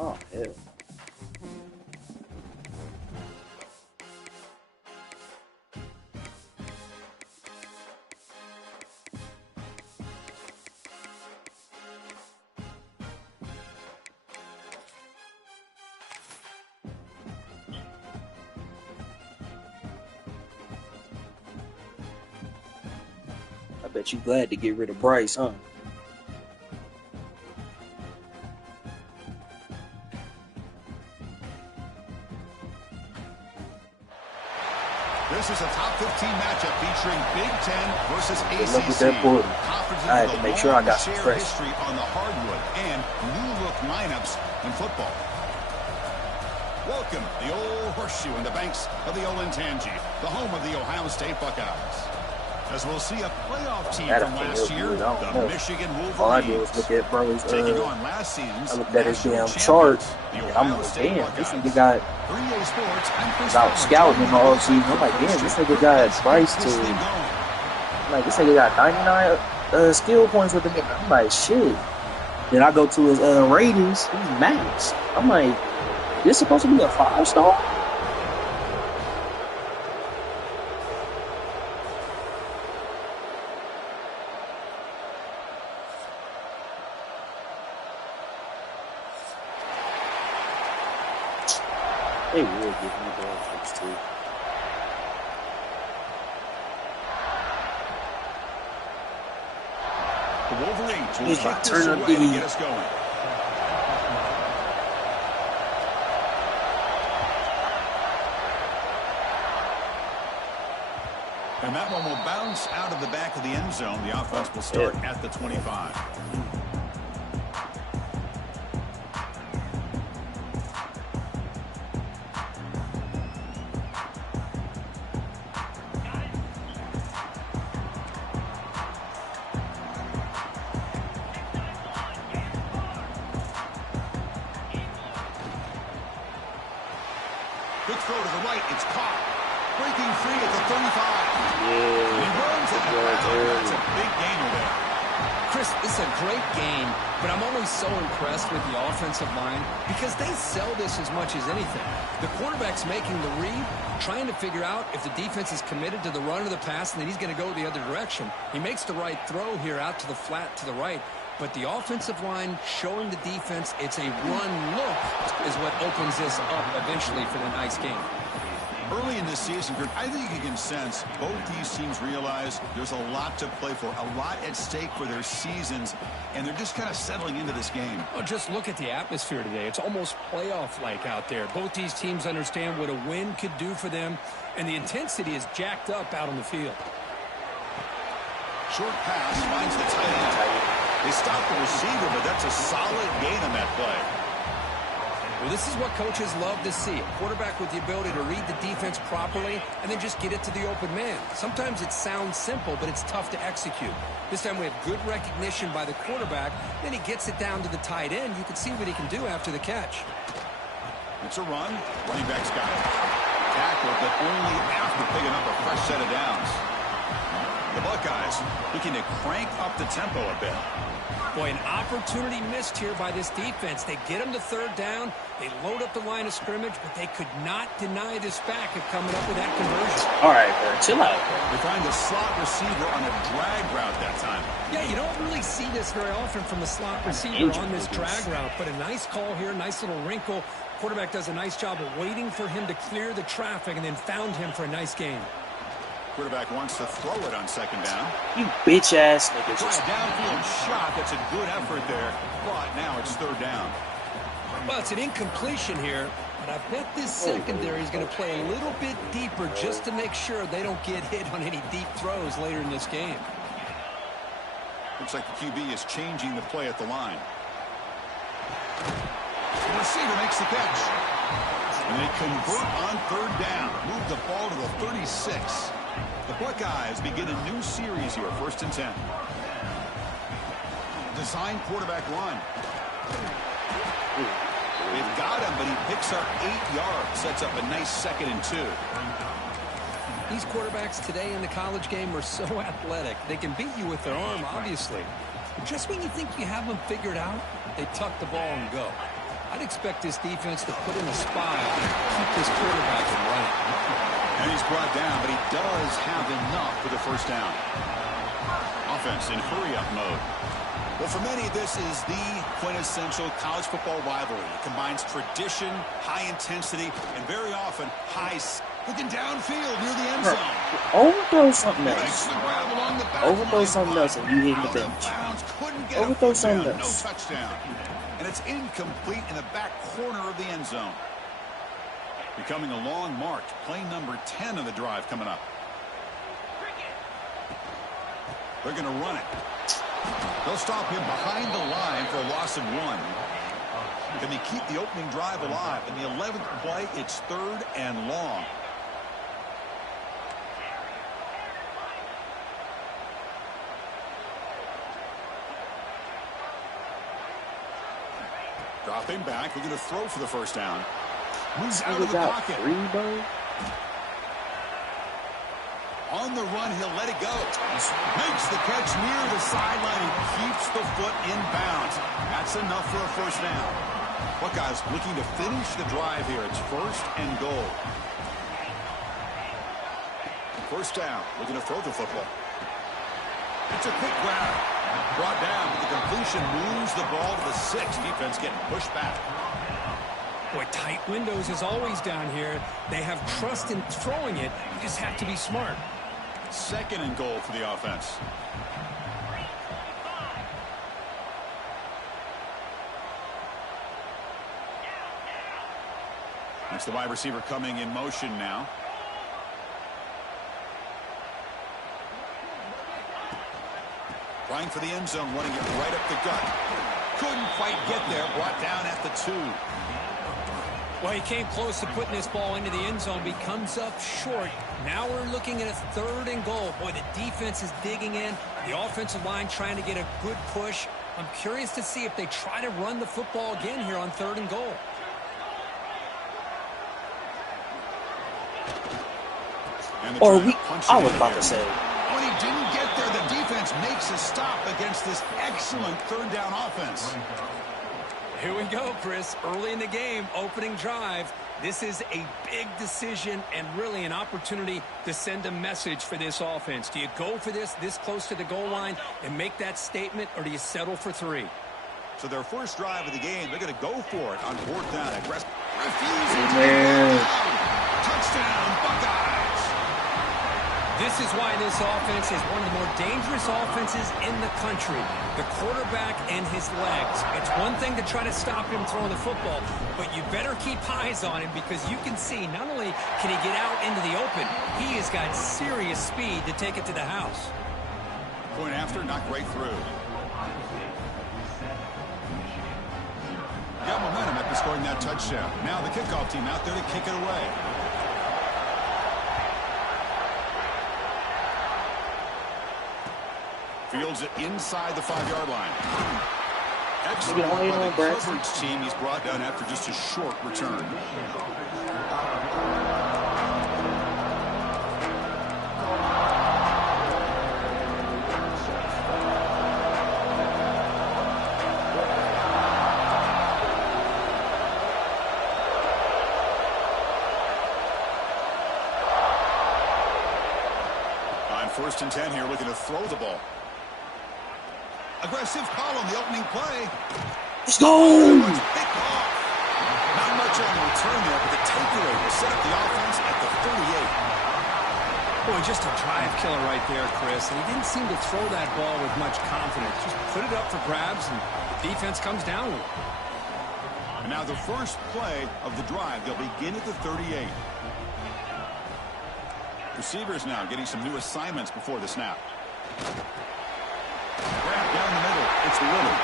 Oh, hell. I bet you glad to get rid of Bryce, huh? This is a top 15 matchup featuring Big Ten versus ACC. Look at that board. I had to make sure I got some fresh history on the hardwood and new look lineups in football. Welcome, the old horseshoe in the banks of the Olentangy, the home of the Ohio State Buckeyes. As we'll see a playoff team from last year, the Michigan Wolverines. All I did was look at Bro's. Taking on last season's I looked at his damn chart, and I'm like, damn, this nigga got about scouting in the all season. I'm like, damn, this nigga got Bryce to. I'm like, this nigga got 99 skill points with the nigga. I'm like, shit. Then I go to his ratings, he's max. I'm like, this supposed to be a 5-star? They will give me the offense too. The Wolverines will kick this away to get us going. And that one will bounce out of the back of the end zone. The offense will start at the 25. Good throw to the right. It's caught. Breaking free at the 35. Yeah. He runs it. That's a big gainer there. Chris, this is a great game, but I'm always so impressed with the offensive line because they sell this as much as anything. The quarterback's making the read, trying to figure out if the defense is committed to the run or the pass, and then he's going to go the other direction. He makes the right throw here out to the flat to the right, but the offensive line showing the defense it's a run look is what opens this up eventually for the nice game. Early in this season, Kurt, I think you can sense both these teams realize there's a lot to play for, a lot at stake for their seasons, and they're just kind of settling into this game. Oh, just look at the atmosphere today. It's almost playoff-like out there. Both these teams understand what a win could do for them, and the intensity is jacked up out on the field. Short pass finds the tight end. They stop the receiver, but that's a solid gain on that play. Well, this is what coaches love to see. A quarterback with the ability to read the defense properly and then just get it to the open man. Sometimes it sounds simple, but it's tough to execute. This time we have good recognition by the quarterback. Then he gets it down to the tight end. You can see what he can do after the catch. It's a run. Running back's got it. Tackle, but only after picking up a fresh set of downs. The Buckeyes looking to crank up the tempo a bit. Boy, an opportunity missed here by this defense. They get him to third down. They load up the line of scrimmage, but they could not deny this back of coming up with that conversion. All right, bro. Chill out. They find the slot receiver on a drag route that time. Yeah, you don't really see this very often from a slot receiver on this drag route, but a nice call here, nice little wrinkle. Quarterback does a nice job of waiting for him to clear the traffic and then found him for a nice gain. Quarterback wants to throw it on second down. You bitch-ass niggas. Try a downfield shot. That's a good effort there, but now it's third down. Well, it's an incompletion here, but I bet this secondary is going to play a little bit deeper just to make sure they don't get hit on any deep throws later in this game. Looks like the QB is changing the play at the line. The receiver makes the catch. And they convert on third down. Move the ball to the 36. The Buckeyes begin a new series here, 1st and 10. Design quarterback run. They've got him, but he picks up 8 yards. Sets up a nice 2nd and 2. These quarterbacks today in the college game are so athletic. They can beat you with their arm, obviously. But just when you think you have them figured out, they tuck the ball and go. I'd expect this defense to put in a spy and keep this quarterback from running. And he's brought down, but he does have enough for the first down. Offense in hurry-up mode. Well, for many, this is the quintessential college football rivalry. It combines tradition, high intensity, and very often high... Looking downfield near the end zone. Overthrow something else. Overthrow something else and you hit the bench. Overthrow something else. No touchdown. And it's incomplete in the back corner of the end zone. Becoming a long march. Play number 10 of the drive coming up. They're going to run it. They'll stop him behind the line for a loss of 1. Can they keep the opening drive alive? In the 11th play, it's 3rd and long. Dropping back, looking to throw for the first down. Moves out of the pocket. On the run, he'll let it go. Makes the catch near the sideline and keeps the foot in bounds. That's enough for a first down. Buckeyes looking to finish the drive here. It's 1st and goal. First down, looking to throw the football. It's a quick grab. Brought down, but the completion moves the ball to the 6. Defense getting pushed back. Boy, tight windows as always down here. They have trust in throwing it. You just have to be smart. 2nd and goal for the offense. That's the wide receiver coming in motion now. Trying for the end zone, running it right up the gut. Couldn't quite get there. Brought down at the 2. Well, he came close to putting this ball into the end zone, but he comes up short. Now we're looking at a 3rd and goal. Boy, the defense is digging in. The offensive line trying to get a good push. I'm curious to see if they try to run the football again here on 3rd and goal. Or I was about to say. When he didn't get there, the defense makes a stop against this excellent 3rd down offense. Here we go, Chris. Early in the game, opening drive. This is a big decision and really an opportunity to send a message for this offense. Do you go for this close to the goal line and make that statement, or do you settle for 3? So their first drive of the game, they're going to go for it on 4th down. Refusing to touchdown, Buckeyes. This is why this offense is one of the more dangerous offenses in the country. The quarterback and his legs. It's one thing to try to stop him throwing the football, but you better keep eyes on him because you can see not only can he get out into the open, he has got serious speed to take it to the house. Point after, not right through. Got momentum after scoring that touchdown. Now the kickoff team out there to kick it away. Fields it inside the 5-yard line. Excellent by the coverage team. He's brought down after just a short return. On 1st and 10 here, looking to throw the ball. Aggressive call on the opening play. Let's go! Not much on the return there, but the takeaway will set up the offense at the 38. Boy, just a drive killer right there, Chris. And he didn't seem to throw that ball with much confidence. Just put it up for grabs, and the defense comes down with it. And now the first play of the drive, they'll begin at the 38. Receivers now getting some new assignments before the snap. Grab down the middle. It's Lillard.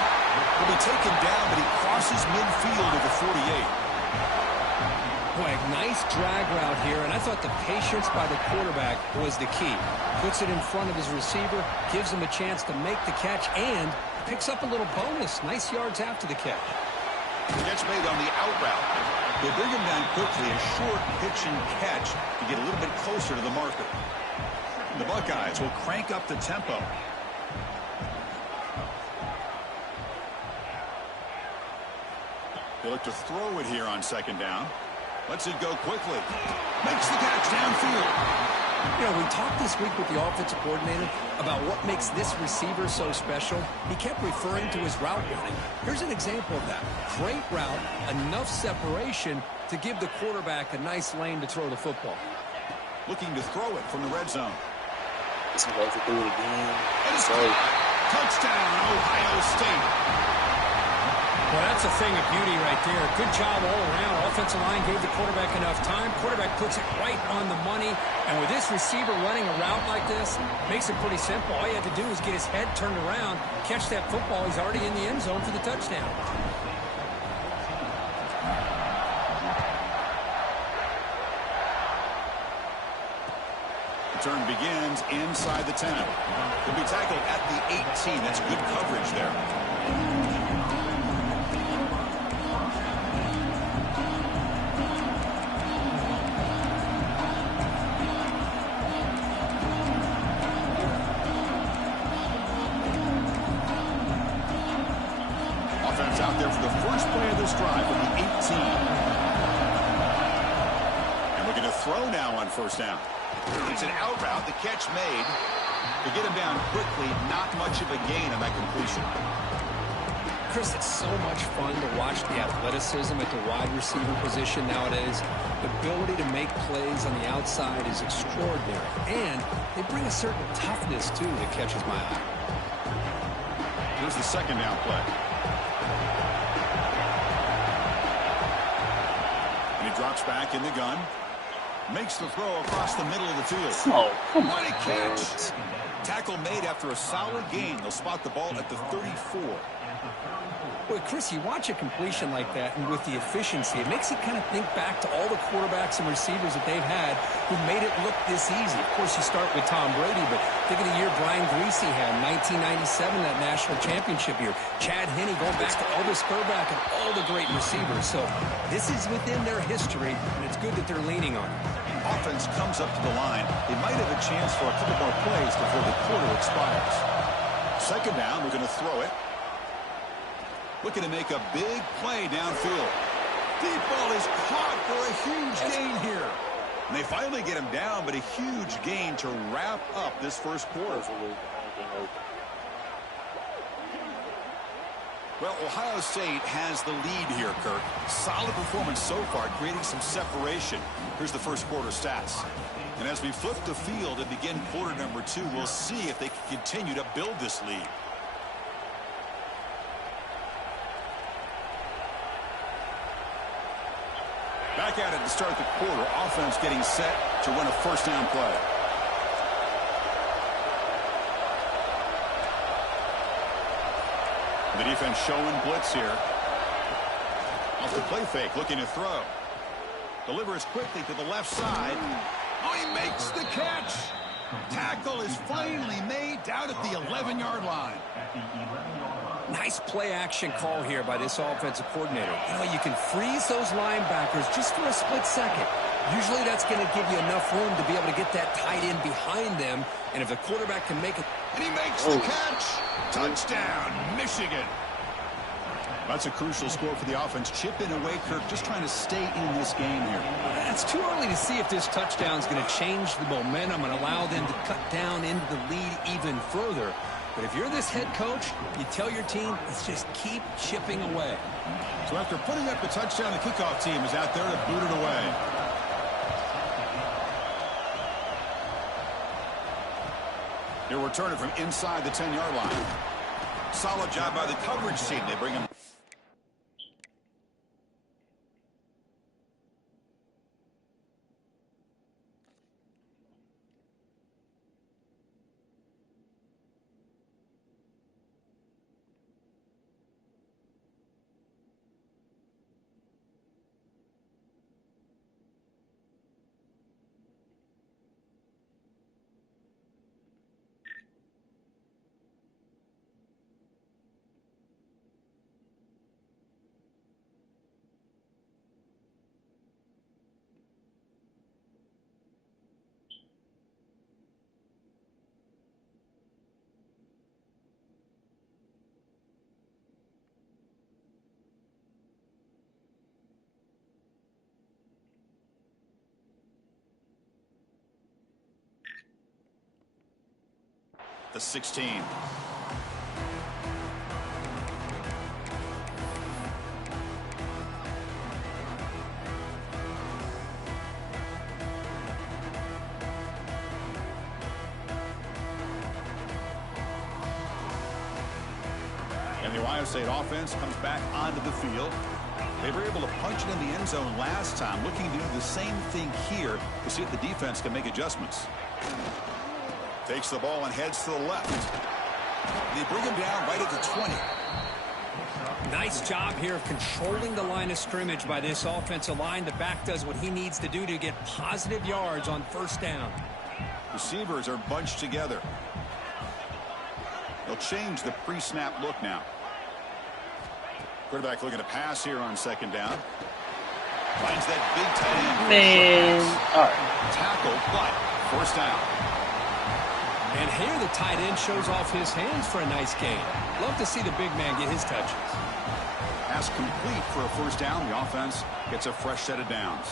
He'll be taken down, but he crosses midfield at the 48. Boy, nice drag route here, and I thought the patience by the quarterback was the key. Puts it in front of his receiver, gives him a chance to make the catch, and picks up a little bonus. Nice yards after the catch. Catch made on the out route. They bring him down quickly, a short pitch and catch to get a little bit closer to the marker. The Buckeyes will crank up the tempo. They look to throw it here on second down. Lets it go quickly. Makes the catch downfield. You know, we talked this week with the offensive coordinator about what makes this receiver so special. He kept referring to his route running. Here's an example of that. Great route, enough separation to give the quarterback a nice lane to throw the football. Looking to throw it from the red zone. This is over, do it again. It's touchdown, Ohio State. Well, that's a thing of beauty right there. Good job all around. Offensive line gave the quarterback enough time. Quarterback puts it right on the money. And with this receiver running a route like this, makes it pretty simple. All you have to do is get his head turned around, catch that football. He's already in the end zone for the touchdown. The turn begins inside the 10. He'll be tackled at the 18. That's good coverage there. Out there for the first play of this drive from the 18. And looking to throw now on first down. It's an out route. The catch made. To get him down quickly, not much of a gain on that completion. Chris, it's so much fun to watch the athleticism at the wide receiver position nowadays. The ability to make plays on the outside is extraordinary. And they bring a certain toughness, too, that catches my eye. Here's the second down play. Drops back in the gun. Makes the throw across the middle of the field. Oh, what a catch! Tackle made after a solid gain. They'll spot the ball at the 34. Boy, Chris, you watch a completion like that, and with the efficiency, it makes you kind of think back to all the quarterbacks and receivers that they've had who made it look this easy. Of course, you start with Tom Brady, but think of the year Brian Greasy had, 1997, that national championship year. Chad Henne going back to Elvis Grbac and all the great receivers. So this is within their history, and it's good that they're leaning on it. Offense comes up to the line. They might have a chance for a couple more plays before the quarter expires. Second down, we're going to throw it. Looking to make a big play downfield. Deep ball is caught for a huge gain here. And they finally get him down, but a huge gain to wrap up this first quarter. Well, Ohio State has the lead here, Kirk. Solid performance so far, creating some separation. Here's the first quarter stats. And as we flip the field and begin quarter number 2, we'll see if they can continue to build this lead. Back at it to start the quarter. Offense getting set to run a first down play. The defense showing blitz here. Off the play fake, looking to throw. Delivers quickly to the left side. Oh, he makes the catch. Tackle is finally made down at the 11-yard line. Nice play action call here by this offensive coordinator. You know, you can freeze those linebackers just for a split second. Usually that's going to give you enough room to be able to get that tight end behind them. And if the quarterback can make it. And he makes the catch. Touchdown, Michigan. That's a crucial score for the offense. Chipping away, Kirk, just trying to stay in this game here. It's too early to see if this touchdown is going to change the momentum and allow them to cut down into the lead even further. But if you're this head coach, you tell your team, let's just keep chipping away. So after putting up the touchdown, the kickoff team is out there to boot it away. He'll return it from inside the 10-yard line. Solid job by the coverage team. They bring him. the 16. And the Ohio State offense comes back onto the field. They were able to punch it in the end zone last time, looking to do the same thing here to see if the defense can make adjustments. Takes the ball and heads to the left. They bring him down right at the 20. Nice job here of controlling the line of scrimmage by this offensive line. The back does what he needs to do to get positive yards on first down. Receivers are bunched together. They'll change the pre-snap look now. Quarterback looking to pass here on second down. Finds that big tight end. Man. All right. Tackle, but first down. And here the tight end shows off his hands for a nice gain. Love to see the big man get his touches. Pass complete for a first down. The offense gets a fresh set of downs.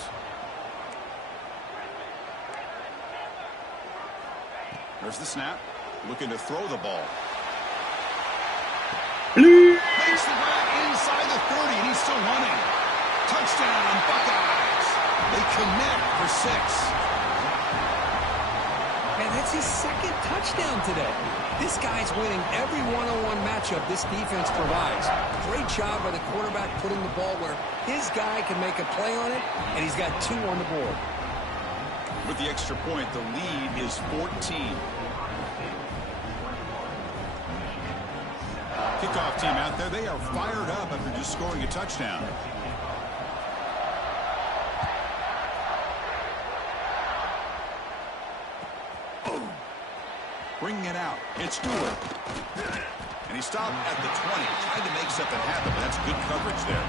There's the snap. Looking to throw the ball. Makes the grab inside the 30, and he's still running. Touchdown, Buckeyes. They connect for 6. And that's his second touchdown today. This guy's winning every one-on-one matchup this defense provides. Great job by the quarterback putting the ball where his guy can make a play on it, and he's got 2 on the board. With the extra point, the lead is 14. Kickoff team out there. They are fired up after just scoring a touchdown. Bringing it out. It's Stewart. And he stopped at the 20. Trying to make something happen, but that's good coverage there.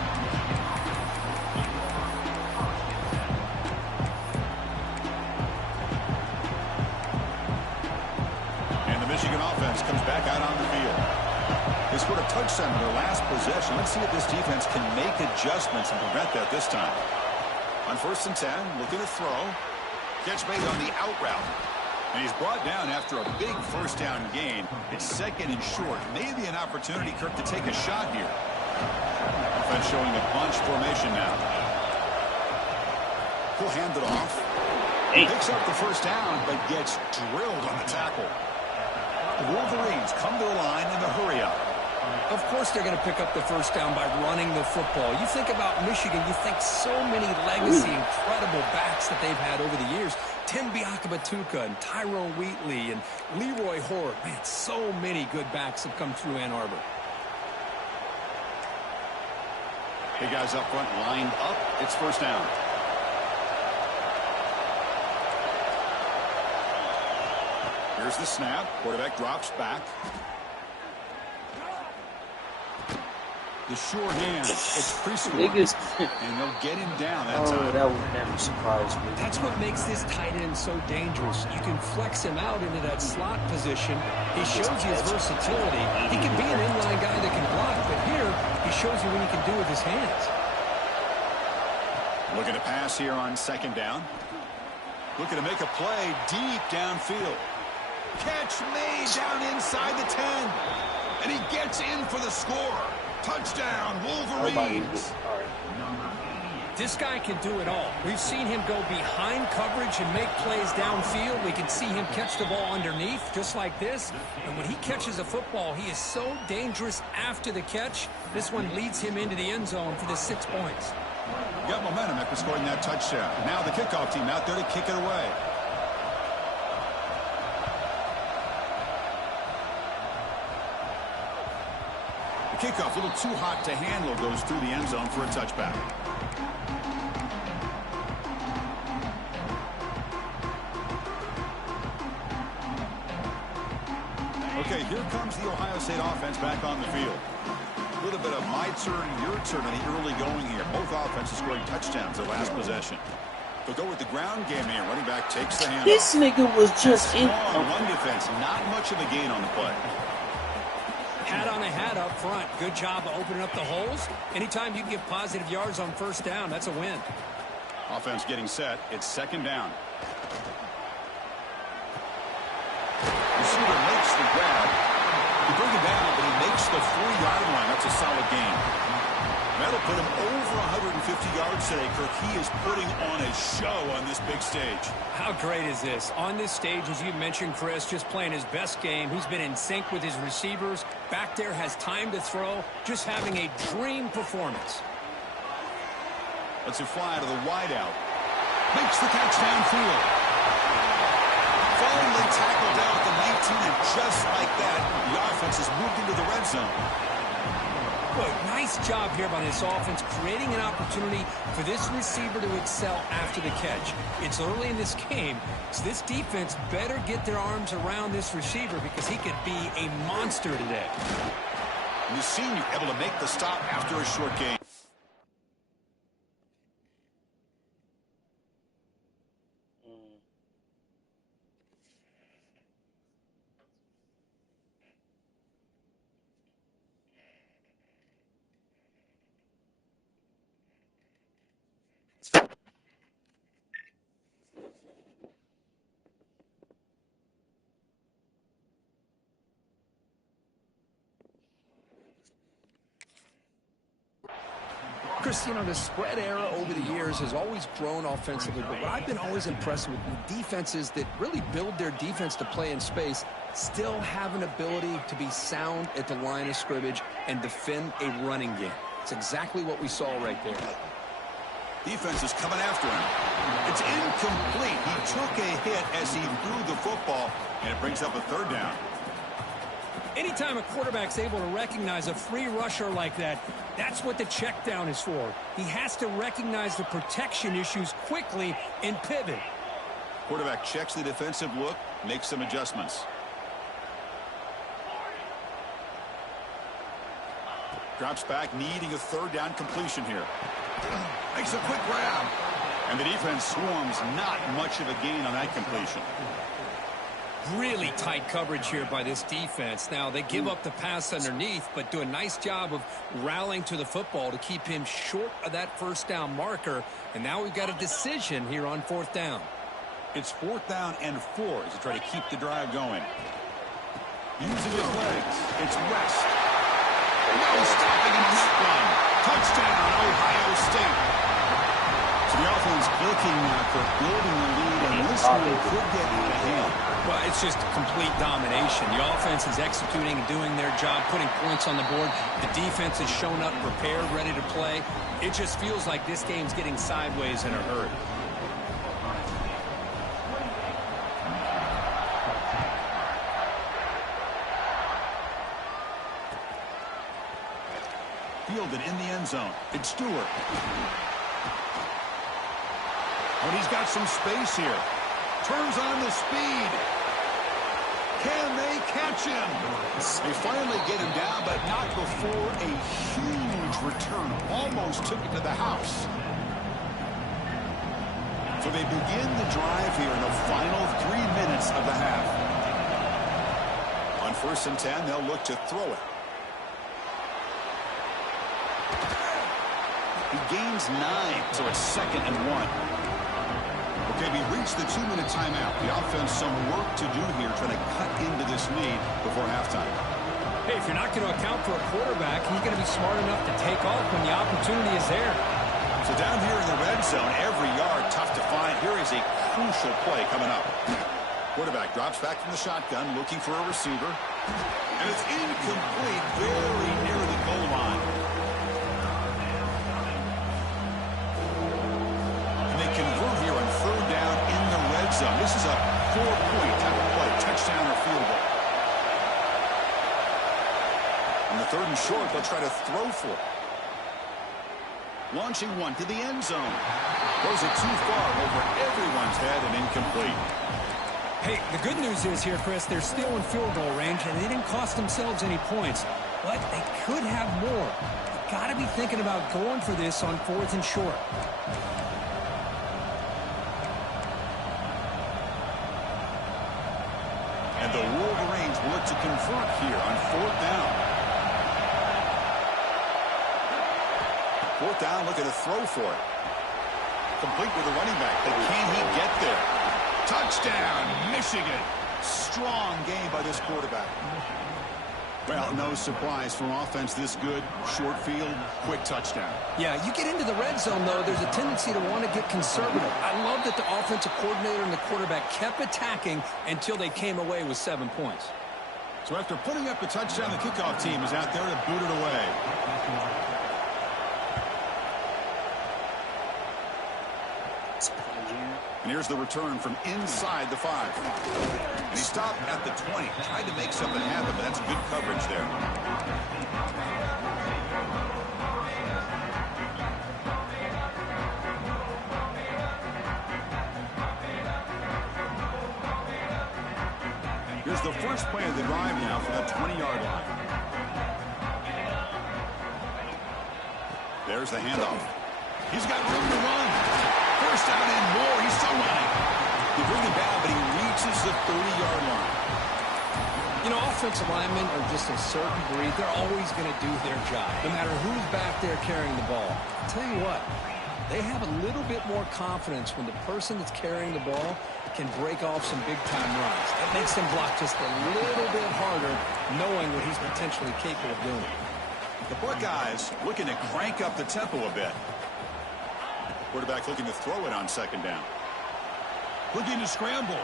And the Michigan offense comes back out on the field. They scored a touchdown in their last possession. Let's see if this defense can make adjustments and prevent that this time. On 1st and 10, looking to throw. Catch made on the out route. And he's brought down after a big first down gain. It's 2nd and short. Maybe an opportunity, Kirk, to take a shot here. Offense showing a bunch formation now. He'll hand it off. He picks up the first down, but gets drilled on the tackle. The Wolverines come to the line in a hurry-up. Of course they're going to pick up the first down by running the football. You think about Michigan, you think so many legacy, incredible backs that they've had over the years. Tim Biakabatuka and Tyrone Wheatley and Leroy Hort. Man, so many good backs have come through Ann Arbor. Hey, guys up front lined up. It's first down. Here's the snap. Quarterback drops back. The sure hand. It's preschool. And they'll get him down that time. That would never surprise me. That's what makes this tight end so dangerous. You can flex him out into that slot position. He shows you his versatility. He can be an inline guy that can block, but here he shows you what he can do with his hands. Looking to pass here on second down. Looking to make a play deep downfield. Catch made down inside the 10. And he gets in for the score. Touchdown, Wolverines. This guy can do it all. We've seen him go behind coverage and make plays downfield. We can see him catch the ball underneath just like this. And when he catches a football, he is so dangerous after the catch. This one leads him into the end zone for the 6 points. Got momentum after scoring that touchdown. Now the kickoff team out there to kick it away. The kickoff, a little too hot to handle, goes through the end zone for a touchback. Okay, here comes the Ohio State offense back on the field. A little bit of my turn, your turn in the early going here. Both offenses scoring touchdowns their last possession. They'll go with the ground game here. Running back takes the handoff. This nigga was just in. Run defense, not much of a gain on the play. Hat on a hat up front. Good job of opening up the holes. Anytime you can get positive yards on first down, that's a win. Offense getting set. It's second down. Receiver makes the grab. You bring him down, but he makes the 4-yard line. That's a solid gain. That'll put him over 150 yards today, Kirk. He is putting on a show on this big stage. How great is this? On this stage, as you mentioned, Chris, just playing his best game. He's been in sync with his receivers. Back there, has time to throw. Just having a dream performance. Let's fly to the wideout. Makes the catch downfield. Finally tackled down at the 19, and just like that, the offense has moved into the red zone. Boy, nice job here by this offense, creating an opportunity for this receiver to excel after the catch. It's early in this game, so this defense better get their arms around this receiver because he could be a monster today. And the senior able to make the stop after a short gain. Chris, you know, the spread era over the years has always grown offensively, but what I've been always impressed with defenses that really build their defense to play in space still have an ability to be sound at the line of scrimmage and defend a running game. It's exactly what we saw right there. Defense is coming after him. It's incomplete. He took a hit as he threw the football, and it brings up a 3rd down. Anytime a quarterback's able to recognize a free rusher like that, that's what the check down is for. He has to recognize the protection issues quickly and pivot. Quarterback checks the defensive look, makes some adjustments. Drops back, needing a 3rd down completion here. Makes a quick grab. And the defense swarms, not much of a gain on that completion. Really tight coverage here by this defense. Now, they give up the pass underneath, but do a nice job of rallying to the football to keep him short of that 1st down marker. And now we've got a decision here on 4th down. It's 4th down and 4 as they try to keep the drive going. Using his legs. It's West. No stopping him on that run. Touchdown, Ohio State. So the offense clicking now for building the lead, and this one could get out of hand. Well, it's just complete domination. The offense is executing and doing their job, putting points on the board. The defense has shown up, prepared, ready to play. It just feels like this game's getting sideways in a hurry. Fielded in the end zone. It's Stewart. But he's got some space here. Turns on the speed. Can they catch him? They finally get him down, but not before a huge return. Almost took it to the house. So they begin the drive here in the final 3 minutes of the half. On 1st and 10, they'll look to throw it. He gains 9, so it's 2nd and 1. Okay, we reached the 2-minute timeout. The offense some work to do here, trying to cut into this lead before halftime. Hey, if you're not going to account for a quarterback, he's going to be smart enough to take off when the opportunity is there. So down here in the red zone, every yard tough to find. Here is a crucial play coming up. Quarterback drops back from the shotgun, looking for a receiver. And it's incomplete, very near the goal line. And they convert here on 3rd down in the red zone. This is a 4-point type of play, touchdown or field goal. On the 3rd and short, they'll try to throw for it. Launching one to the end zone. Throws it too far over everyone's head and incomplete. Hey, the good news is here, Chris, they're still in field goal range, and they didn't cost themselves any points. But they could have more. You've got to be thinking about going for this on 4th and short. And the Wolverines will look to convert here on 4th down. 4th down, looking to throw for it. Complete with the running back, but can he get there? Touchdown, Michigan. Strong game by this quarterback. Well, no surprise for offense this good. Short field, quick touchdown. Yeah, you get into the red zone, though, there's a tendency to want to get conservative. I love that the offensive coordinator and the quarterback kept attacking until they came away with 7 points. So after putting up the touchdown, the kickoff team is out there to boot it away. And here's the return from inside the 5. And he stopped at the 20. Tried to make something happen, but that's good coverage there. Here's the first play of the drive now from the 20-yard line. There's the handoff. He's got room to run. First down and more. He's still running. They bring him down, but he reaches the 30-yard line. You know, offensive linemen are just a certain breed. They're always going to do their job, no matter who's back there carrying the ball. I'll tell you what, they have a little bit more confidence when the person that's carrying the ball can break off some big-time runs. It makes them block just a little bit harder, knowing what he's potentially capable of doing. The Buckeyes looking to crank up the tempo a bit. Quarterback looking to throw it on second down. Looking to scramble.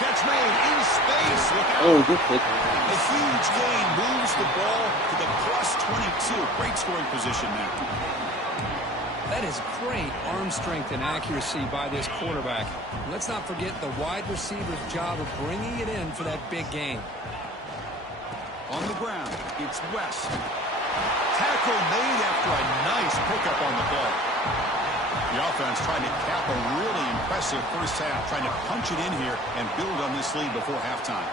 Catch made in space. Look out. Oh, good pick. A huge gain moves the ball to the +22. Great scoring position there. That is great arm strength and accuracy by this quarterback. Let's not forget the wide receiver's job of bringing it in for that big gain. On the ground, it's West. Tackle made after a nice pickup on the play. The offense trying to cap a really impressive first half, trying to punch it in here and build on this lead before halftime.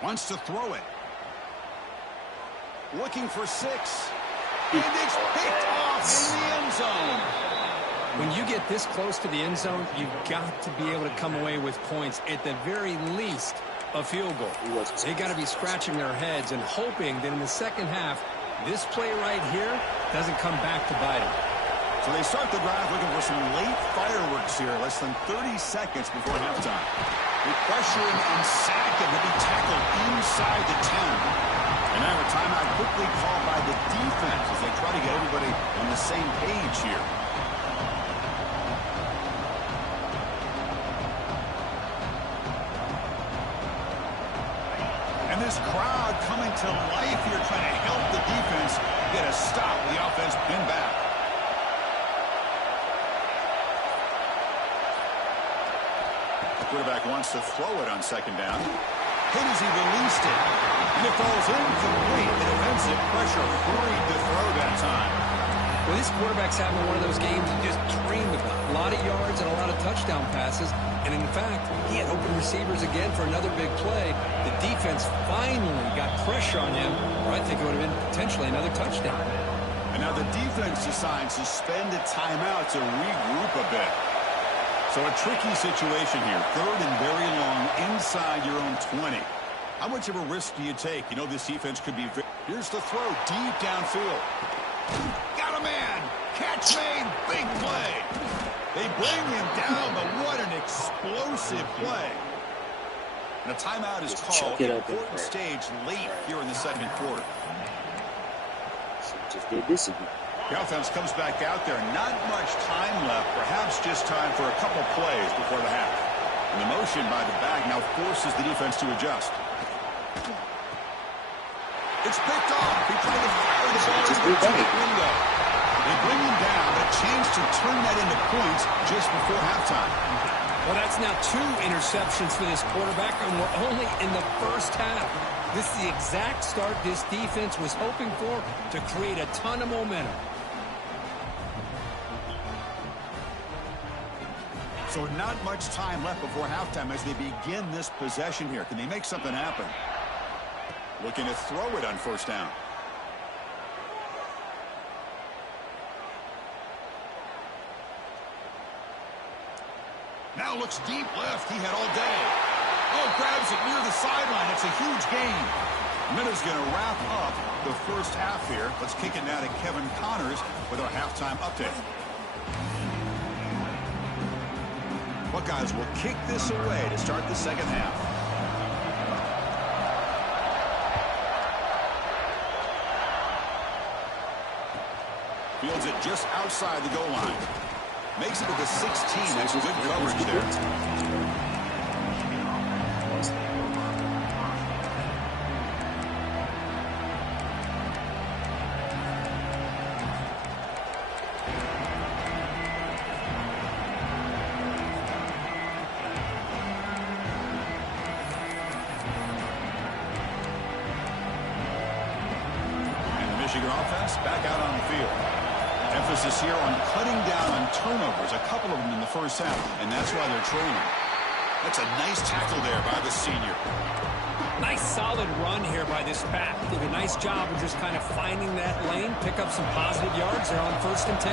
Wants to throw it. Looking for 6. And it's picked off in the end zone. When you get this close to the end zone, you've got to be able to come away with points, at the very least, a field goal. They got to be scratching their heads and hoping that in the second half, this play right here doesn't come back to bite them. So they start the drive looking for some late fireworks here, less than 30 seconds before halftime. They pressure him and sack him to be tackled inside the 10. And now a timeout quickly called by the defense as they try to get everybody on the same page here. And this crowd coming to life here, trying to help the defense get a stop. The offense pinned back. Quarterback wants to throw it on second down. Hit as he released it. And it falls incomplete. The defensive pressure hurried the throw that time. Well, this quarterback's having one of those games you just dreamed about. A lot of yards and a lot of touchdown passes. And in fact, he had open receivers again for another big play. The defense finally got pressure on him, or I think it would have been potentially another touchdown. And now the defense decides to spend a timeout to regroup a bit. So a tricky situation here. 3rd and very long inside your own 20. How much of a risk do you take? You know this defense could be... Here's the throw deep downfield. Got a man. Catch made. Big play. They bring him down, but what an explosive play. And a timeout is called. Important stage late here in the second quarter. Just did this again. The offense comes back out there. Not much time left. Perhaps just time for a couple plays before the half. And the motion by the back now forces the defense to adjust. It's picked off. He tried to fire the ball into the window. They bring him down. A chance to turn that into points just before halftime. Well, that's now 2 interceptions for this quarterback, and we're only in the first half. This is the exact start this defense was hoping for to create a ton of momentum. So not much time left before halftime as they begin this possession here. Can they make something happen? Looking to throw it on first down. Now looks deep left. He had all day. Oh, grabs it near the sideline. It's a huge gain. Minna's going to wrap up the first half here. Let's kick it now to Kevin Connors with our halftime update. Buckeyes will kick this away to start the second half. Fields it just outside the goal line. Makes it to the 16. That's good coverage there. Michigan offense back out on the field. Emphasis here on cutting down on turnovers, a couple of them in the first half, and that's why they're trailing. That's a nice tackle there by the senior. Nice solid run here by this back. Did a nice job of just kind of finding that lane, pick up some positive yards there on 1st and 10.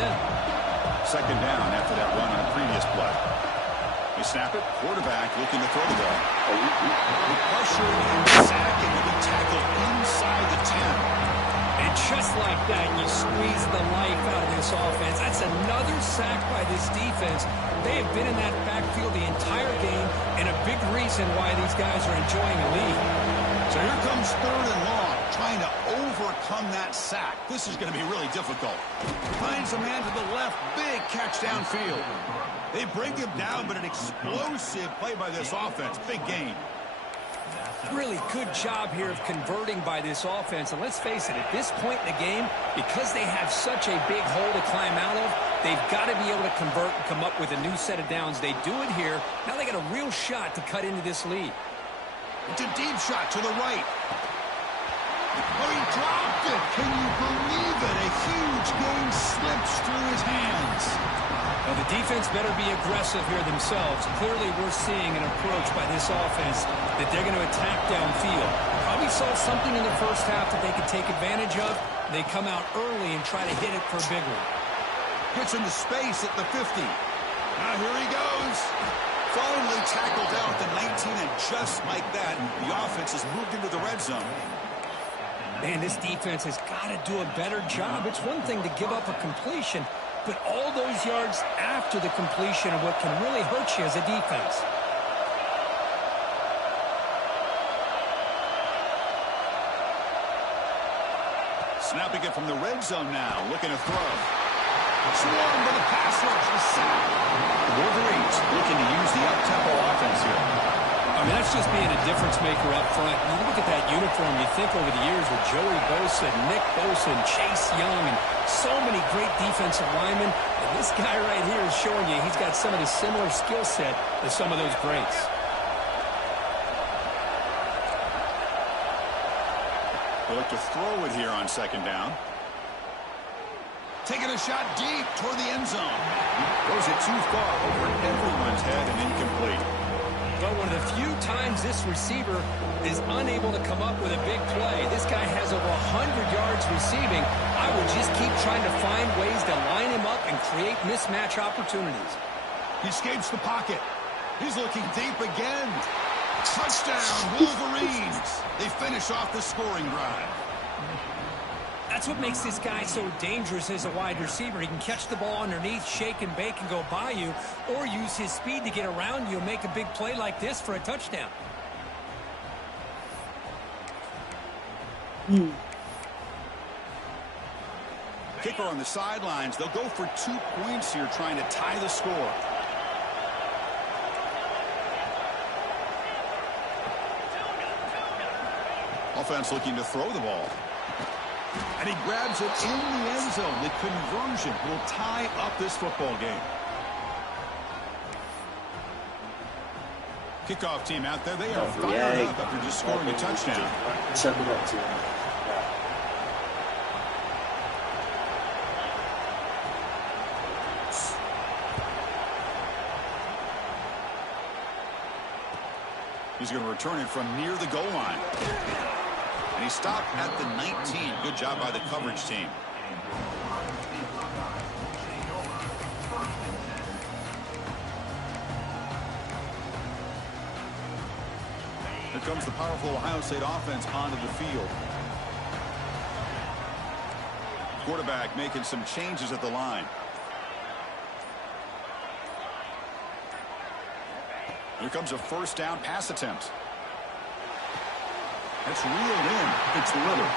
Second down after that run on the previous play. They snap it, quarterback looking to throw the ball. Pressure and sack, and will be tackled inside the 10. And just like that, you squeeze the life out of this offense. That's another sack by this defense. They have been in that backfield the entire game, and a big reason why these guys are enjoying a lead. So here comes 3rd and long, trying to overcome that sack. This is going to be really difficult. Finds a man to the left, big catch downfield. They bring him down, but an explosive play by this offense. Big gain. Really good job here of converting by this offense. And let's face it, at this point in the game, because they have such a big hole to climb out of, they've got to be able to convert and come up with a new set of downs. They do it here. Now they got a real shot to cut into this lead. It's a deep shot to the right. Oh, he dropped it. Can you believe it? A huge gain slips through his hands. Now, the defense better be aggressive here themselves. Clearly, we're seeing an approach by this offense that they're going to attack downfield. Probably saw something in the first half that they could take advantage of. They come out early and try to hit it for a big one. Gets into space at the 50. Now here he goes. Finally tackled out at the 19, and just like that, the offense has moved into the red zone. Man, this defense has got to do a better job. It's one thing to give up a completion, but all those yards after the completion are what can really hurt you as a defense. Snapping it from the red zone now, looking to throw. Swarmed by the pass rush, the sack. The Wolverines looking to use the up-tempo offense here. I mean, that's just being a difference maker up front. You look at that uniform, you think over the years with Joey Bosa, Nick Bosa, and Chase Young, and so many great defensive linemen. And this guy right here is showing you he's got some of the similar skill set to some of those greats. They look to throw it here on 2nd down. Taking a shot deep toward the end zone. Throws it too far over everyone's head and incomplete. Well, one of the few times this receiver is unable to come up with a big play. This guy has over 100 yards receiving. I would just keep trying to find ways to line him up and create mismatch opportunities. He escapes the pocket. He's looking deep again. Touchdown, Wolverines. They finish off the scoring drive. That's what makes this guy so dangerous as a wide receiver. He can catch the ball underneath, shake and bake, and go by you, or use his speed to get around you and make a big play like this for a touchdown. Kicker on the sidelines. They'll go for 2 points here, trying to tie the score. Offense looking to throw the ball. And he grabs it in the end zone. The conversion will tie up this football game. Kickoff team out there. They are fired up after just scoring a touchdown. Chuck it up to him. He's going to return it from near the goal line. And he stopped at the 19. Good job by the coverage team. comes the powerful Ohio State offense onto the field. Quarterback making some changes at the line. Here comes a first down pass attempt. It's reeled in. It's Lillard.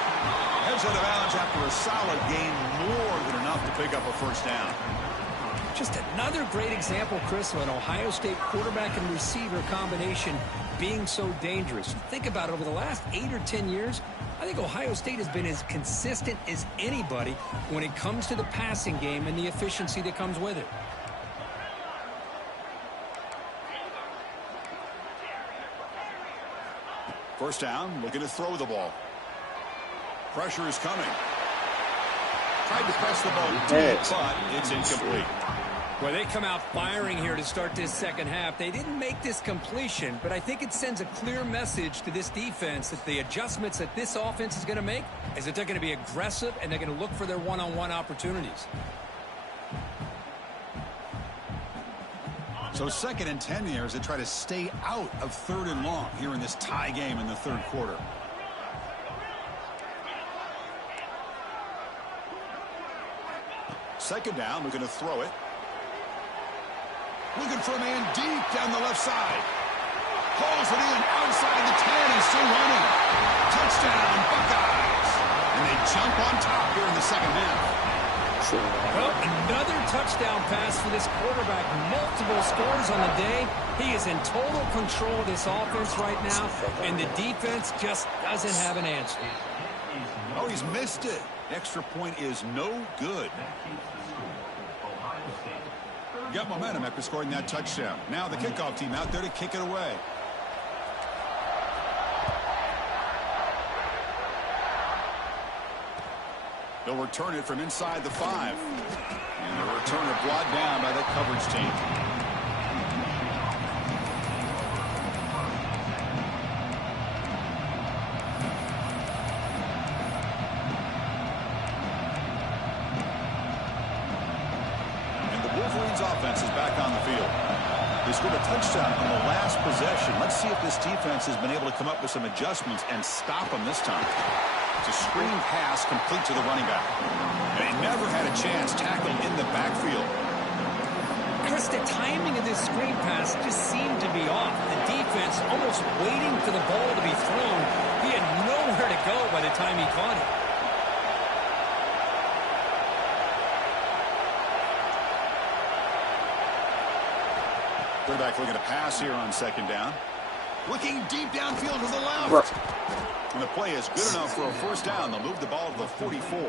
Heads out of bounds after a solid gain, more than enough to pick up a first down. Just another great example, Chris, of an Ohio State quarterback and receiver combination being so dangerous. Think about it, over the last 8 or 10 years, I think Ohio State has been as consistent as anybody when it comes to the passing game and the efficiency that comes with it. First down, looking to throw the ball. Pressure is coming. Tried to press the ball deep, but it's incomplete. Well, they come out firing here to start this second half. They didn't make this completion, but I think it sends a clear message to this defense that the adjustments that this offense is going to make is that they're going to be aggressive and they're going to look for their one-on-one opportunities. So 2nd and 10 here as they try to stay out of 3rd and long here in this tie game in the 3rd quarter. Second down, looking to throw it. Looking for a man deep down the left side. Pulls it in outside the 10 and still running. Touchdown, Buckeyes. And they jump on top here in the second half. Well, another touchdown pass for this quarterback. Multiple scores on the day. He is in total control of this offense right now, and the defense just doesn't have an answer. Oh, he's missed it. Extra point is no good. Got momentum after scoring that touchdown. Now the kickoff team out there to kick it away. They'll return it from inside the 5. And the returner brought down by the coverage team. And the Wolverines offense is back on the field. They scored a touchdown on the last possession. Let's see if this defense has been able to come up with some adjustments and stop them this time. It's a screen pass complete to the running back. And he never had a chance tackled in the backfield. Chris, the timing of this screen pass just seemed to be off. The defense almost waiting for the ball to be thrown. He had nowhere to go by the time he caught it. Quarterback looking to pass here on second down. Looking deep downfield to the left. And the play is good enough for a first down. They'll move the ball to the 44.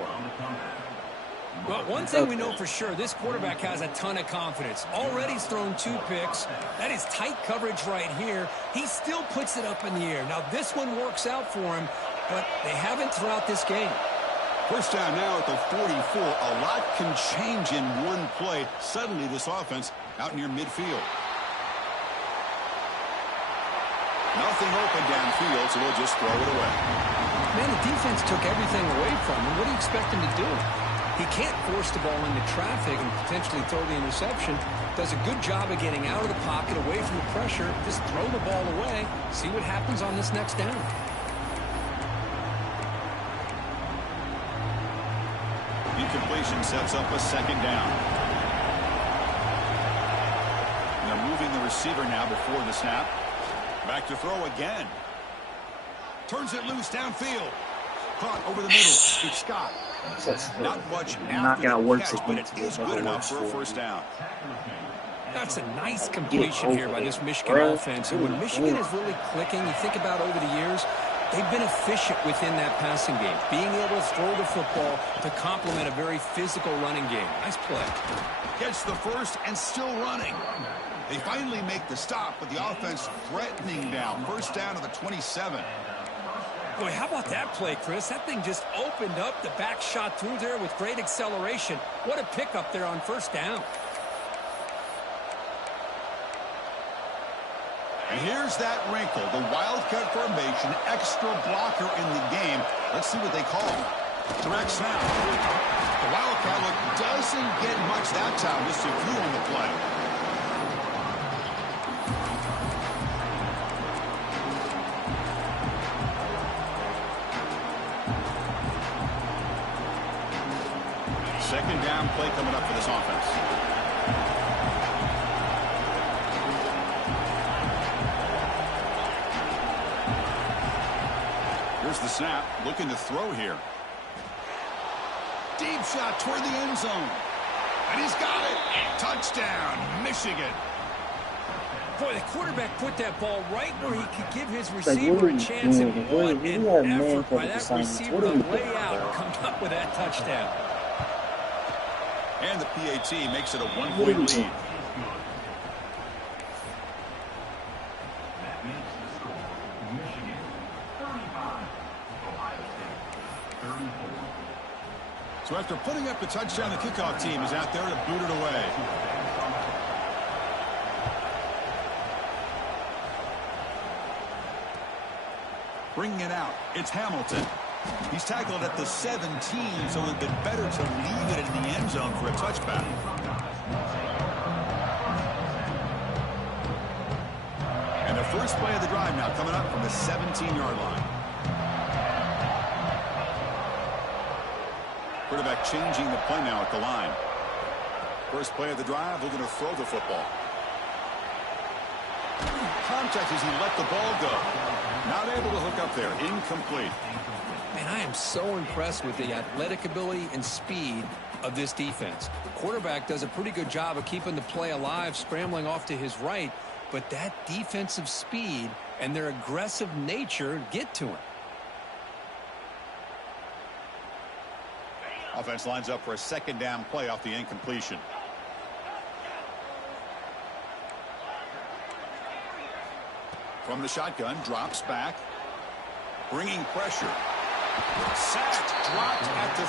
Well, one thing we know for sure, this quarterback has a ton of confidence. Already he's thrown 2 picks. That is tight coverage right here. He still puts it up in the air. Now, this one works out for him, but they haven't throughout this game. First down now at the 44. A lot can change in one play. Suddenly, this offense out near midfield. Nothing open downfield, so we'll just throw it away. Man, the defense took everything away from him. What do you expect him to do? He can't force the ball into traffic and potentially throw the interception. Does a good job of getting out of the pocket, away from the pressure. Just throw the ball away. See what happens on this next down. Incompletion sets up a second down. And they're moving the receiver now before the snap. Back to throw again. Turns it loose downfield. Caught over the middle. It's Scott. Not much after the catch, but it is good enough for a first down. That's a nice completion here by this Michigan offense. And when Michigan is really clicking, you think about over the years, they've been efficient within that passing game. Being able to throw the football to complement a very physical running game. Nice play. Gets the first and still running. They finally make the stop, but the offense threatening now. First down to the 27. Boy, how about that play, Chris? That thing just opened up. The back shot through there with great acceleration. What a pickup there on first down. And here's that wrinkle. The wildcat formation, extra blocker in the game. Let's see what they call. Direct snap. The wildcat look doesn't get much that time. Just a few on the play. down play coming up for this offense. Here's the snap, looking to throw here. Deep shot toward the end zone. And he's got it. Touchdown, Michigan. Boy, the quarterback put that ball right where he could give his receiver a chance. And what an effort by that receiver to lay out and come up with that touchdown. And the PAT makes it a 1-point lead. So after putting up the touchdown, the kickoff team is out there to boot it away. Bringing it out, it's Hamilton. He's tackled at the 17, so it would have been better to leave it in the end zone for a touchback. And the first play of the drive now coming up from the 17-yard line. Quarterback changing the play now at the line. First play of the drive, looking to throw the football. Contact as he let the ball go. Not able to hook up there. Incomplete. Man, I am so impressed with the athletic ability and speed of this defense. The quarterback does a pretty good job of keeping the play alive, scrambling off to his right, but that defensive speed and their aggressive nature get to him. Offense lines up for a second down play off the incompletion. From the shotgun, drops back, bringing pressure. Sacked, dropped at the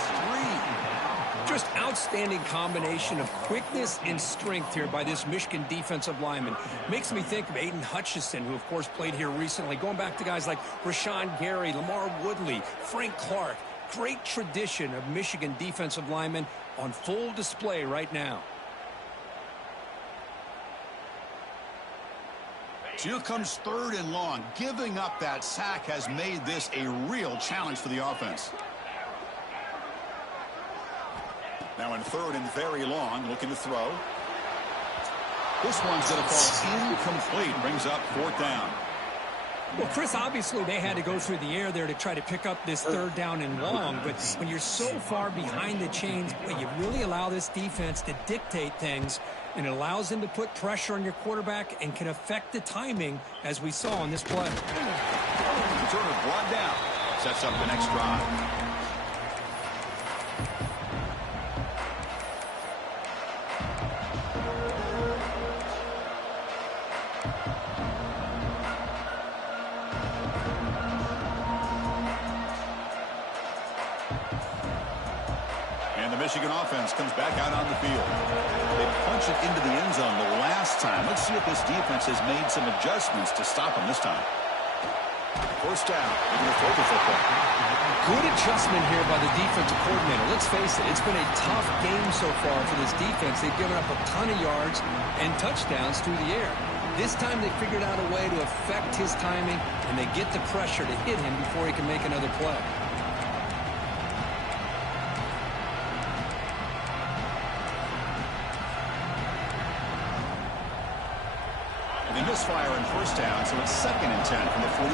3. Just outstanding combination of quickness and strength here by this Michigan defensive lineman. Makes me think of Aiden Hutchinson, who of course played here recently. Going back to guys like Rashawn Gary, Lamar Woodley, Frank Clark. Great tradition of Michigan defensive linemen on full display right now. So here comes 3rd and long. Giving up that sack has made this a real challenge for the offense. Now in 3rd and very long, looking to throw. This one's going to fall incomplete. Brings up 4th down. Well, Chris, obviously they had to go through the air there to try to pick up this 3rd down and long, but when you're so far behind the chains, you really allow this defense to dictate things, and it allows them to put pressure on your quarterback and can affect the timing, as we saw on this play. Turner brought down. Sets up the next drive. Michigan offense comes back out on the field. They punch it into the end zone the last time. Let's see if this defense has made some adjustments to stop them this time. First down. They're going to throw the football. Good adjustment here by the defensive coordinator. Let's face it, it's been a tough game so far for this defense. They've given up a ton of yards and touchdowns through the air. This time they figured out a way to affect his timing, and they get the pressure to hit him before he can make another play. Misfire in first down, so it's 2nd and 10 from the 41.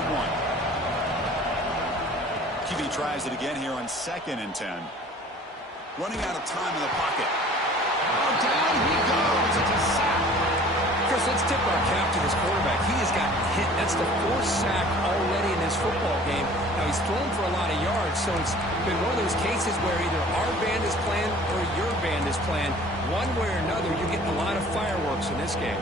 QB tries it again here on 2nd and 10. Running out of time in the pocket. Oh, down he goes. It's a sack. Chris, let's tip our cap to this quarterback. He has gotten hit. That's the 4th sack already in this football game. Now, he's thrown for a lot of yards, so it's been one of those cases where either our band is playing or your band is playing. One way or another, you're getting a lot of fireworks in this game.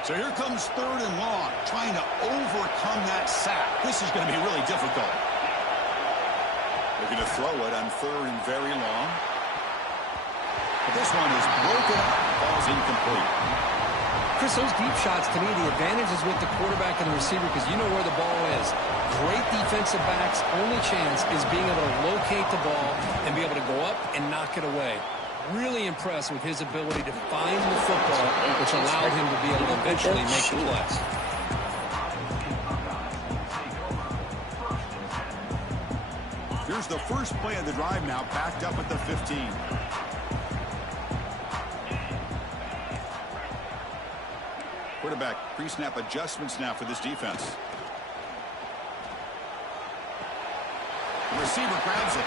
So here comes 3rd and long, trying to overcome that sack. This is going to be really difficult. They're going to throw it on 3rd and very long. But this one is broken up. Ball's incomplete. Chris, those deep shots, to me, the advantage is with the quarterback and the receiver because you know where the ball is. Great defensive backs' only chance is being able to locate the ball and be able to go up and knock it away. Really impressed with his ability to find the football, which allowed him to be able to eventually make the plays. here's the first play of the drive now, backed up at the 15. Quarterback pre-snap adjustments now for this defense. The receiver grabs it.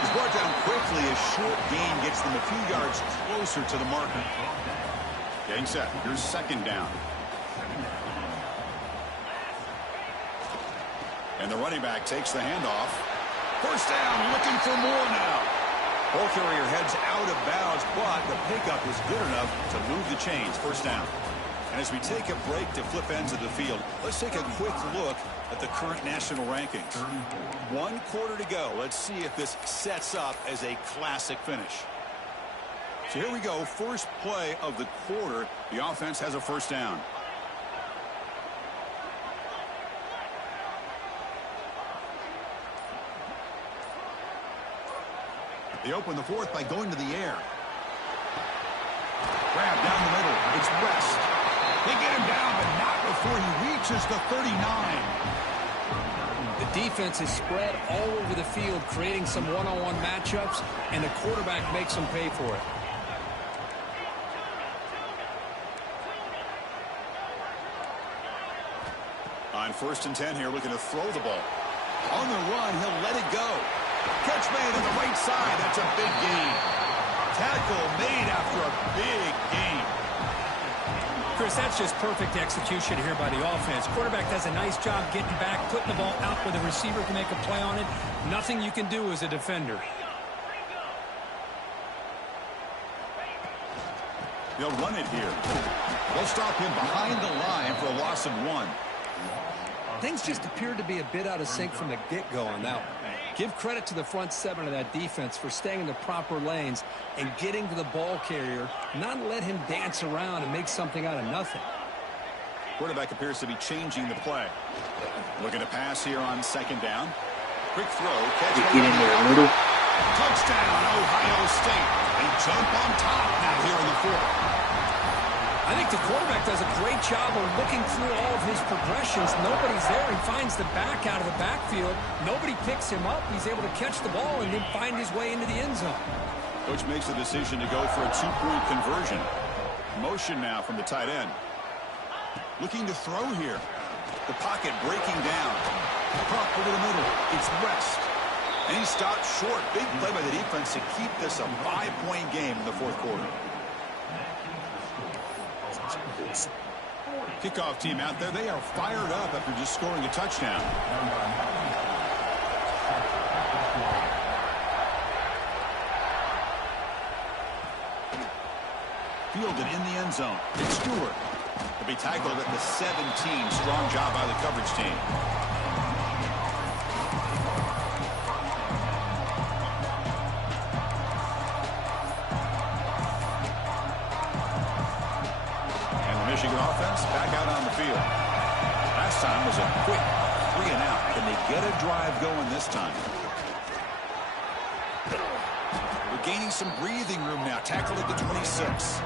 He's brought down quickly. A short gain gets them a few yards closer to the marker. Getting set. Here's second down. And the running back takes the handoff. First down, looking for more now. Ball carrier heads out of bounds, but the pickup is good enough to move the chains. First down. And as we take a break to flip ends of the field, let's take a quick look at the current national rankings. 1 quarter to go. Let's see if this sets up as a classic finish. So here we go. First play of the quarter. The offense has a first down. They open the fourth by going to the air. Grab down the middle. It's West. They get him down, but not before he reaches the 39. The defense is spread all over the field, creating some one-on-one matchups, and the quarterback makes them pay for it. On 1st and 10 here, looking to throw the ball. On the run, he'll let it go. Catch made on the right side. That's a big gain. Tackle made after a big gain. Chris, that's just perfect execution here by the offense. Quarterback does a nice job getting back, putting the ball out where the receiver can make a play on it. Nothing you can do as a defender. They'll run it here. They'll stop him behind the line for a loss of 1. Things just appeared to be a bit out of sync from the get-go on that one. Give credit to the front 7 of that defense for staying in the proper lanes and getting to the ball carrier, not let him dance around and make something out of nothing. Quarterback appears to be changing the play. Looking to pass here on 2nd down. Quick throw. Catch Get in there a little. Touchdown, Ohio State. They jump on top now here in the 4th. I think the quarterback does a great job of looking through all of his progressions. Nobody's there. He finds the back out of the backfield. Nobody picks him up. He's able to catch the ball and then find his way into the end zone. Coach makes the decision to go for a 2-point conversion. Motion now from the tight end. Looking to throw here. The pocket breaking down. Pump over the middle. It's West. And he stopped short. Big play by the defense to keep this a 5-point game in the 4th quarter. Kickoff team out there. They are fired up after just scoring a touchdown. Fielded in the end zone. It's Stewart. He'll be tackled at the 17. Strong job by the coverage team. Michigan offense back out on the field. Last time was a quick 3 and out. Can they get a drive going this time? We're gaining some breathing room now. Tackled at the 26.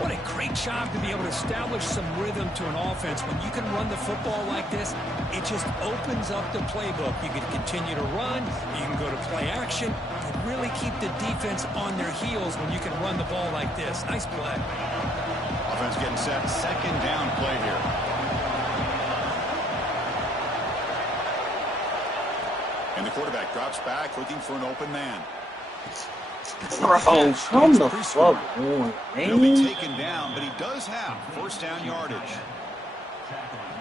What a great job to be able to establish some rhythm to an offense. When you can run the football like this, it just opens up the playbook. You can continue to run. You can go to play action. And really keep the defense on their heels when you can run the ball like this. Nice play. Offense getting set. 2nd down play here. And the quarterback drops back looking for an open man. Bro, come the fuck on, He'll be man. taken down, but he does have 1st down yardage.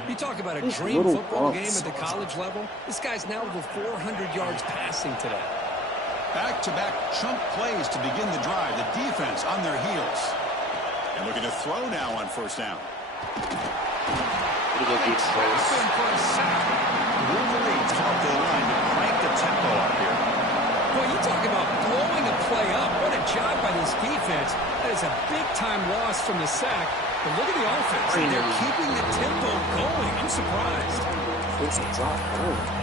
You talk about a dream football game at the college level. This guy's now over 400 yards passing today. Back-to-back chunk plays to begin the drive. The defense on their heels. And looking to throw now on 1st down. Pretty good defense. Open for a sack. Wolverines come up the line to crank the tempo up here. Boy, you talk about blowing a play up. What a job by this defense. That is a big-time loss from the sack. But look at the offense. They're keeping the tempo going. I'm surprised. It's a drop early.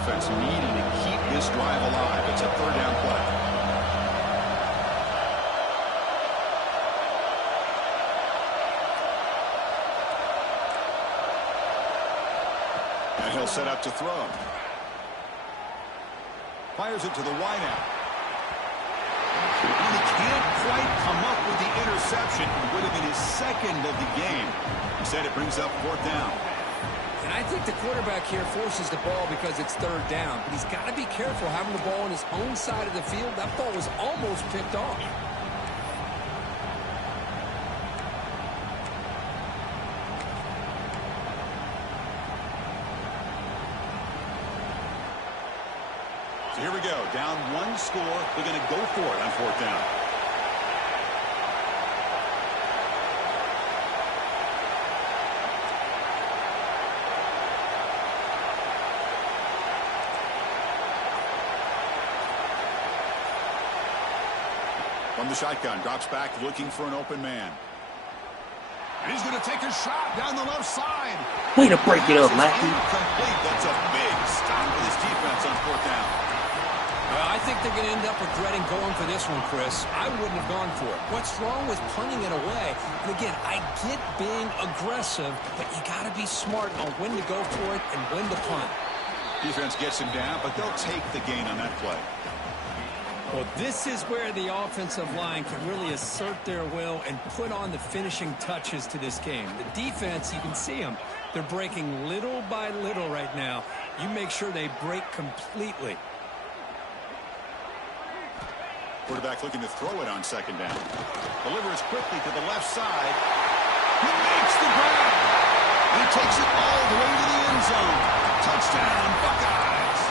Offense needing to keep this drive alive. It's a 3rd down play. And he'll set up to throw. Fires it to the wideout. And he can't quite come up with the interception. It would have been his second of the game. Instead, it brings up 4th down. And I think the quarterback here forces the ball because it's 3rd down. But he's got to be careful having the ball on his own side of the field. That ball was almost picked off. So here we go. Down 1 score. They're going to go for it on 4th down. From the shotgun, drops back looking for an open man. And he's going to take a shot down the left side. Way to break it up, Lackey. Incomplete. That's a big stop for this defense on 4th down. Well, I think they're going to end up regretting going for this one, Chris. I wouldn't have gone for it. What's wrong with punting it away? And again, I get being aggressive, but you got to be smart on when to go for it and when to punt. Defense gets him down, but they'll take the gain on that play. Well, this is where the offensive line can really assert their will and put on the finishing touches to this game. The defense, you can see them. They're breaking little by little right now. You make sure they break completely. Quarterback looking to throw it on 2nd down. Delivers quickly to the left side. He makes the grab. And he takes it all the way to the end zone. Touchdown, Buckeyes.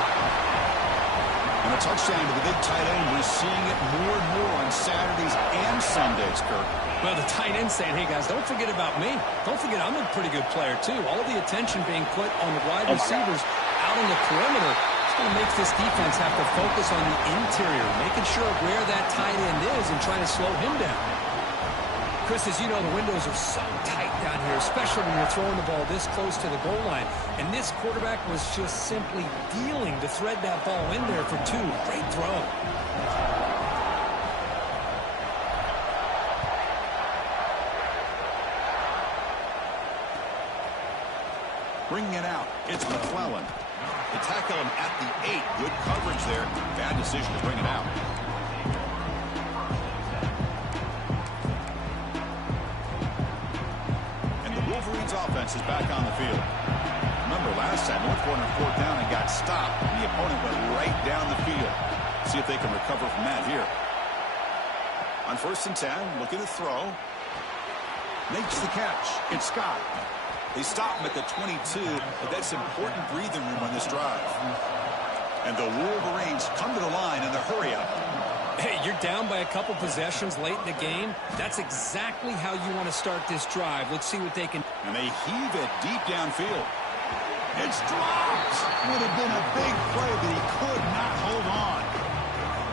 And a touchdown to the big tight end. We're seeing it more and more on Saturdays and Sundays, Kirk. Well, the tight end saying, hey, guys, don't forget about me. Don't forget I'm a pretty good player, too. All the attention being put on the wide receivers out on the perimeter. It's going to make this defense have to focus on the interior, making sure where that tight end is and trying to slow him down. Chris, as you know, the windows are so tight down here, especially when you're throwing the ball this close to the goal line. And this quarterback was just simply dealing to thread that ball in there for 2. Great throw. Bringing it out, it's McClellan. They tackle him at the 8. Good coverage there. Bad decision to bring it out. And the Wolverines' offense is back on the field. Remember, last time, North won on 4th down and got stopped. And the opponent went right down the field. See if they can recover from that here. On 1st and 10, looking to throw. Makes the catch. It's Scott. They stop him at the 22, but that's important breathing room on this drive. And the Wolverines come to the line in the hurry-up. Hey, you're down by a couple possessions late in the game. That's exactly how you want to start this drive. Let's see what they can. And they heave it deep downfield. It's dropped. Would have been a big play, but he could not hold on.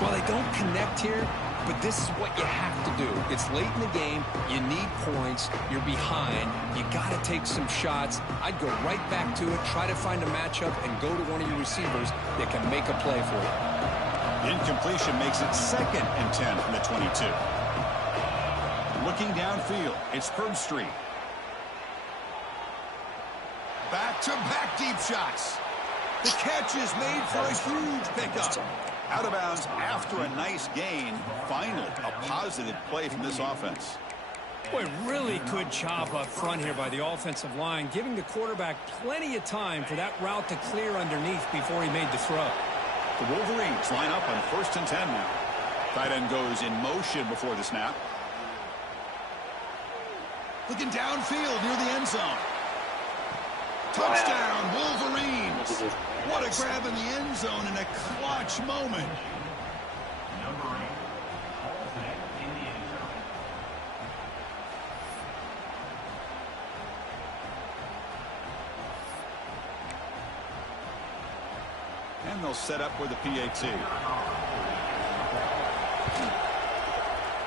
Well, they don't connect here, but this is what you have to do. It's late in the game. You need points. You're behind. You got to take some shots. I'd go right back to it, try to find a matchup, and go to one of your receivers that can make a play for you. Incompletion makes it 2nd and 10 from the 22. Looking downfield, it's Herbstreit. Back-to-back deep shots. The catch is made for a huge pickup. Out of bounds after a nice gain. Finally, a positive play from this offense. Boy, really good job up front here by the offensive line, giving the quarterback plenty of time for that route to clear underneath before he made the throw. The Wolverines line up on 1st and 10 now. Tight end goes in motion before the snap. Looking downfield near the end zone. Touchdown, Wolverines. What a grab in the end zone in a clutch moment. And they'll set up with a PAT.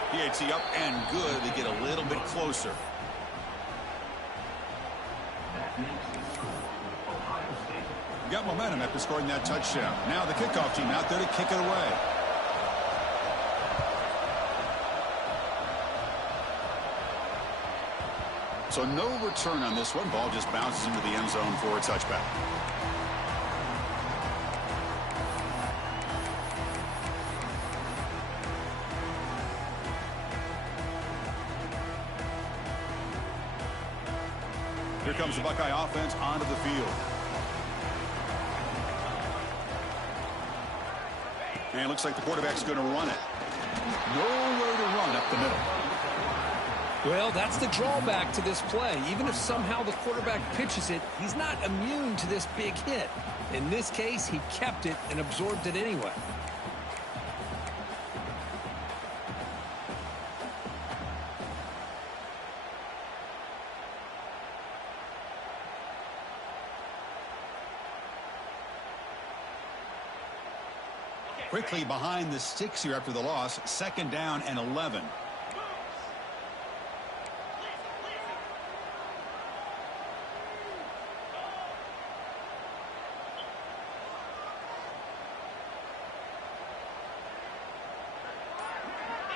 PAT up and good to get a little bit closer. Got momentum after scoring that touchdown. Now the kickoff team out there to kick it away. So no return on this one. Ball just bounces into the end zone for a touchback. Here comes the Buckeye offense onto the field. And it looks like the quarterback's going to run it. Nowhere to run up the middle. Well, that's the drawback to this play. Even if somehow the quarterback pitches it, he's not immune to this big hit. In this case, he kept it and absorbed it anyway. Quickly behind the sticks here after the loss. 2nd down and 11.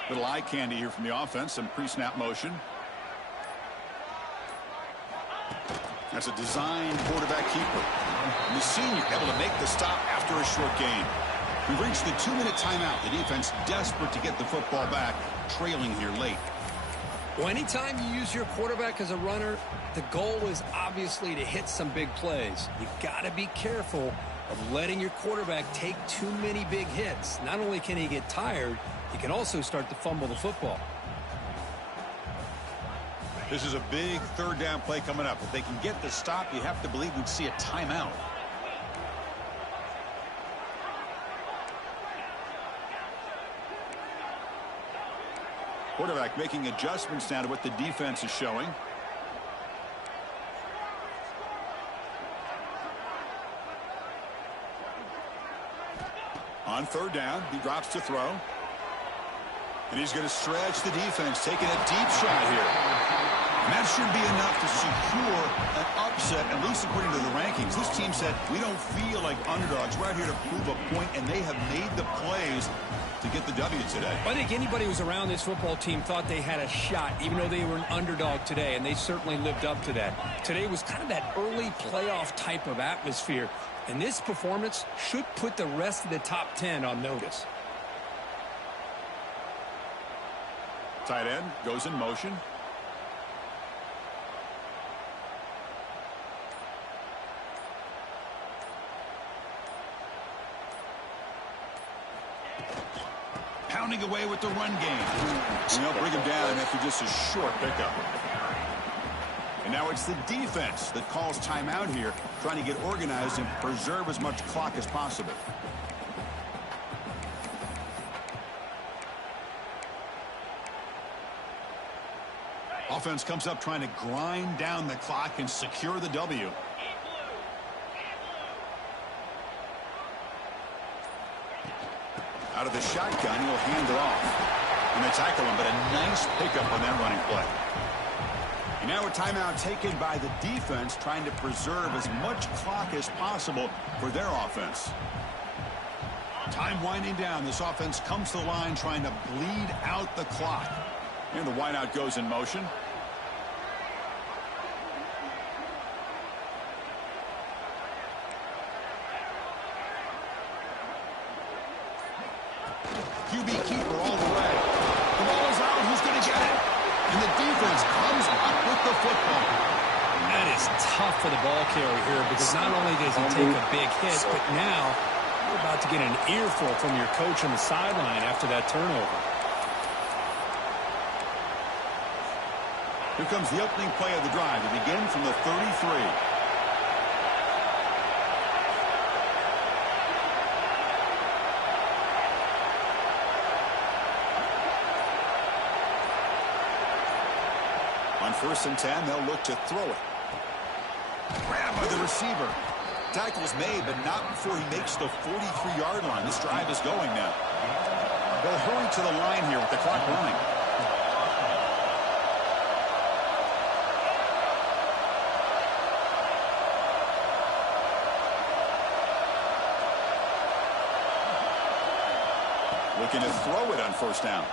Little eye candy here from the offense. Some pre-snap motion. That's a designed quarterback keeper. And the senior able to make the stop after a short gain. We've reached the 2-minute timeout. The defense desperate to get the football back, trailing here late. Well, anytime you use your quarterback as a runner, the goal is obviously to hit some big plays. You got to be careful of letting your quarterback take too many big hits. Not only can he get tired, he can also start to fumble the football. This is a big 3rd down play coming up. If they can get the stop, you have to believe we'd see a timeout. Quarterback making adjustments now to what the defense is showing. On 3rd down, he drops to throw. And he's going to stretch the defense, taking a deep shot here. And that should be enough to secure an upset, at least according to the rankings. This team said, we don't feel like underdogs. We're out here to prove a point, and they have made the plays to get the W today. I think anybody who was around this football team thought they had a shot, even though they were an underdog today, and they certainly lived up to that. Today was kind of that early playoff type of atmosphere, and this performance should put the rest of the top 10 on notice. Tight end goes in motion. Pounding away with the run game. And they'll bring him down after just a short pickup. And now it's the defense that calls timeout here, trying to get organized and preserve as much clock as possible. Offense comes up trying to grind down the clock and secure the W. Out of the shotgun, he'll hand it off. And they tackle him, but a nice pickup on that running play. And now a timeout taken by the defense, trying to preserve as much clock as possible for their offense. Time winding down. This offense comes to the line trying to bleed out the clock. And the wideout goes in motion. QB keeper all the way. The ball is out. Who's going to get it? And the defense comes up with the football. That is tough for the ball carrier here, because not only does he take a big hit, but now you're about to get an earful from your coach on the sideline after that turnover. Here comes the opening play of the drive to begin from the 33. On 1st and 10, they'll look to throw it. Grabbed by the receiver. Tackle's made, but not before he makes the 43-yard line. This drive is going now. They'll hurry to the line here with the clock running. Looking to throw it on 1st down.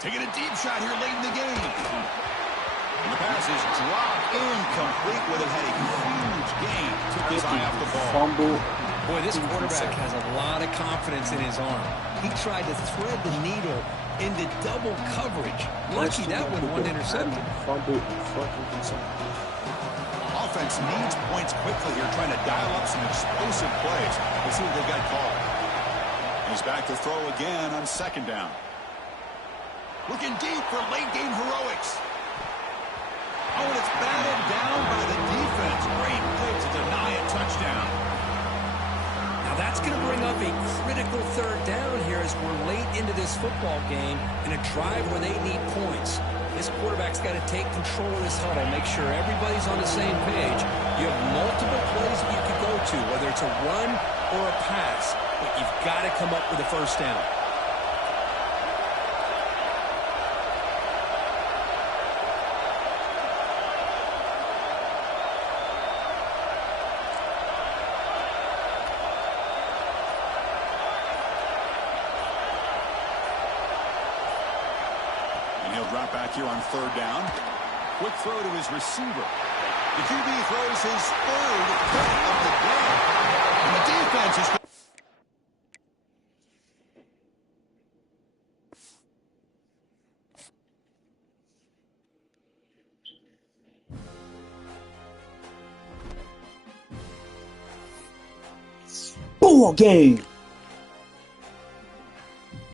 Taking a deep shot here late in the game. And the pass is dropped incomplete with it. Had a huge gain. Took his eye off the ball. Fumble. Boy, this quarterback has a lot of confidence in his arm. He tried to thread the needle into double coverage. Lucky that one wasn't intercepted. Fumble. Fucking concern. Offense needs points quickly here, trying to dial up some explosive plays. Let's see what they've got called. He's back to throw again on second down. Looking deep for late game heroics. Oh, and it's batted down by the defense. Great play to deny a touchdown. Now that's going to bring up a critical third down here as we're late into this football game in a drive where they need points. This quarterback's got to take control of this huddle, make sure everybody's on the same page. You have multiple plays that you could go to, whether it's a run or a pass, but you've got to come up with a first down. Drop back here on third down. Quick throw to his receiver. The QB throws his third pick of the day. And the defense is... Ball game.